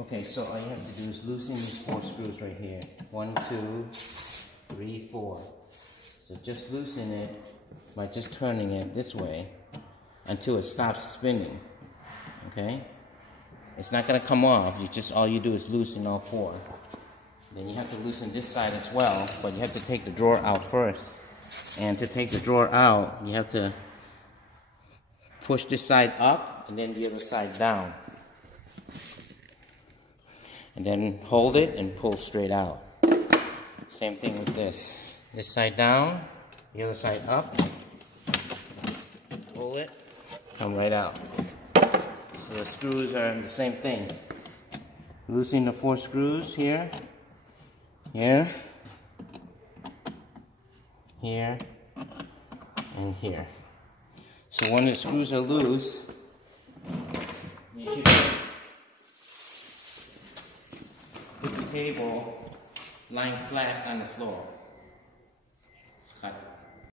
Okay, so all you have to do is loosen these 4 screws right here. 1, 2, 3, 4. So just loosen it by just turning it this way until it stops spinning. Okay? It's not going to come off. All you do is loosen all 4. Then you have to loosen this side as well, but you have to take the drawer out first. And to take the drawer out, you have to push this side up and then the other side down. And then hold it and pull straight out. Same thing with this. This side down, the other side up. Pull it, come right out. So the screws are the same thing. Loosen the 4 screws here, here, here, and here. So when the screws are loose, you should put the table lying flat on the floor. Let's cut it.